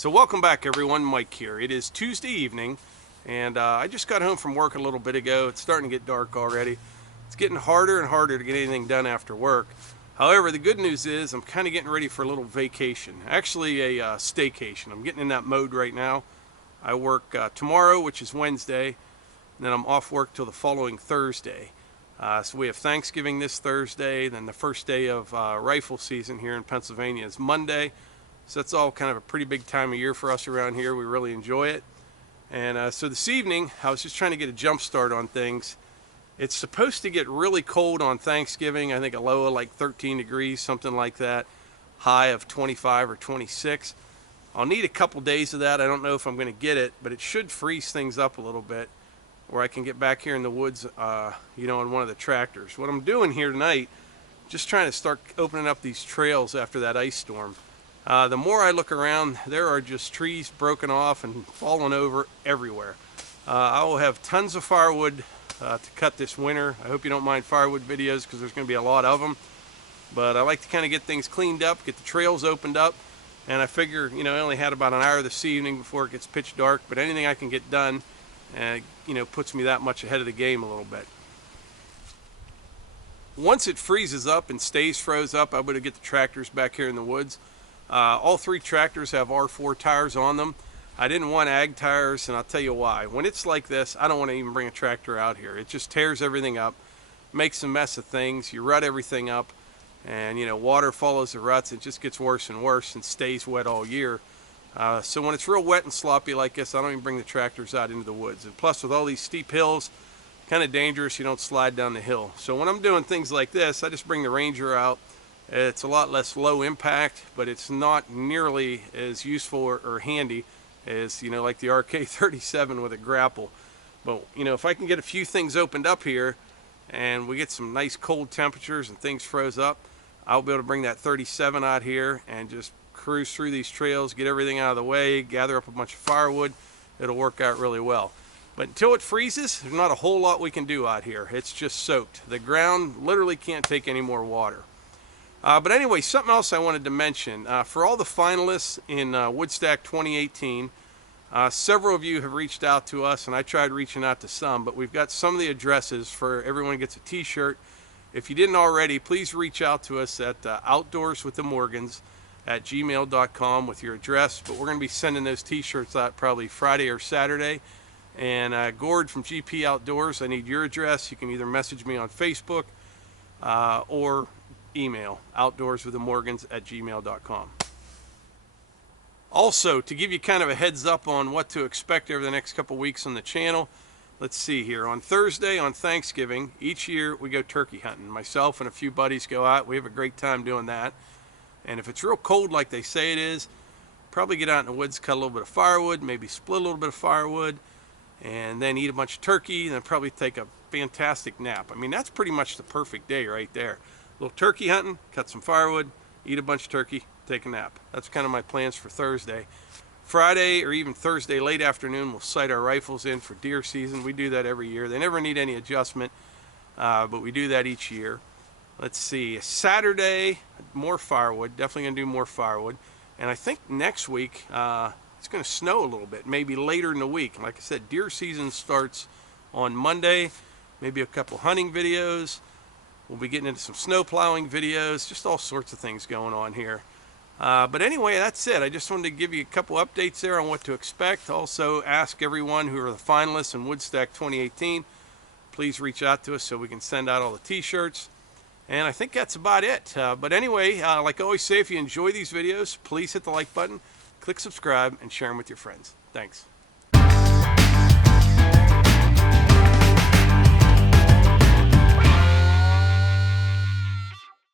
So welcome back everyone, Mike here. It is Tuesday evening and I just got home from work a little bit ago. It's starting to get dark already. It's getting harder and harder to get anything done after work. However, the good news is I'm kind of getting ready for a little vacation. Actually a staycation. I'm getting in that mode right now. I work tomorrow, which is Wednesday, and then I'm off work till the following Thursday. So we have Thanksgiving this Thursday, then the first day of rifle season here in Pennsylvania is Monday. So that's all kind of a pretty big time of year for us around here. We really enjoy it. And so this evening, I was just trying to get a jump start on things. It's supposed to get really cold on Thanksgiving. I think a low of like 13 degrees, something like that. High of 25 or 26. I'll need a couple days of that. I don't know if I'm going to get it, but it should freeze things up a little bit where I can get back here in the woods, you know, on one of the tractors. What I'm doing here tonight, just trying to start opening up these trails after that ice storm. The more I look around, there are just trees broken off and falling over everywhere. I will have tons of firewood to cut this winter. I hope you don't mind firewood videos because there's going to be a lot of them. But I like to kind of get things cleaned up, get the trails opened up. And I figure, you know, I only had about an hour this evening before it gets pitch dark. But anything I can get done, you know, puts me that much ahead of the game a little bit. Once it freezes up and stays froze up, I'm going to get the tractors back here in the woods. All three tractors have R4 tires on them. I didn't want ag tires, and I'll tell you why. When it's like this, I don't want to even bring a tractor out here. It just tears everything up, makes a mess of things. You rut everything up, and you know, water follows the ruts. It just gets worse and worse and stays wet all year. So when it's real wet and sloppy like this, I don't even bring the tractors out into the woods. And plus, with all these steep hills, kind of dangerous. You don't slide down the hill. So when I'm doing things like this, I just bring the Ranger out. It's a lot less low impact, but it's not nearly as useful or handy as, you know, like the RK37 with a grapple. But, you know, if I can get a few things opened up here and we get some nice cold temperatures and things froze up, I'll be able to bring that 37 out here and just cruise through these trails, get everything out of the way, gather up a bunch of firewood. It'll work out really well. But until it freezes, there's not a whole lot we can do out here. It's just soaked. The ground literally can't take any more water. But anyway, something else I wanted to mention. For all the finalists in Woodstack 2018, several of you have reached out to us, and I tried reaching out to some, but we've got some of the addresses for everyone who gets a t-shirt. If you didn't already, please reach out to us at outdoorswiththemorgans@gmail.com with your address. But we're going to be sending those t-shirts out probably Friday or Saturday. And Gord from GP Outdoors, I need your address. You can either message me on Facebook or email outdoorswiththemorgans@gmail.com. Also, to give you kind of a heads up on what to expect over the next couple weeks on the channel, let's see here. On Thursday, on Thanksgiving, each year we go turkey hunting. Myself and a few buddies go out. We have a great time doing that. And if it's real cold like they say it is, probably get out in the woods, cut a little bit of firewood, maybe split a little bit of firewood, and then eat a bunch of turkey, and then probably take a fantastic nap. I mean, that's pretty much the perfect day right there. A little turkey hunting, cut some firewood, eat a bunch of turkey, take a nap. That's kind of my plans for Thursday. Friday or even Thursday late afternoon, we'll sight our rifles in for deer season. We do that every year. They never need any adjustment, but we do that each year. Let's see, Saturday, more firewood. Definitely going to do more firewood. And I think next week, it's going to snow a little bit, maybe later in the week. Like I said, deer season starts on Monday. maybe a couple hunting videos. We'll be getting into some snow plowing videos, just all sorts of things going on here. But anyway, that's it. I just wanted to give you a couple updates there on what to expect. Also ask everyone who are the finalists in Woodstack 2018, please reach out to us so we can send out all the t-shirts. And I think that's about it. But anyway, like I always say, if you enjoy these videos, please hit the like button, click subscribe, and share them with your friends. Thanks.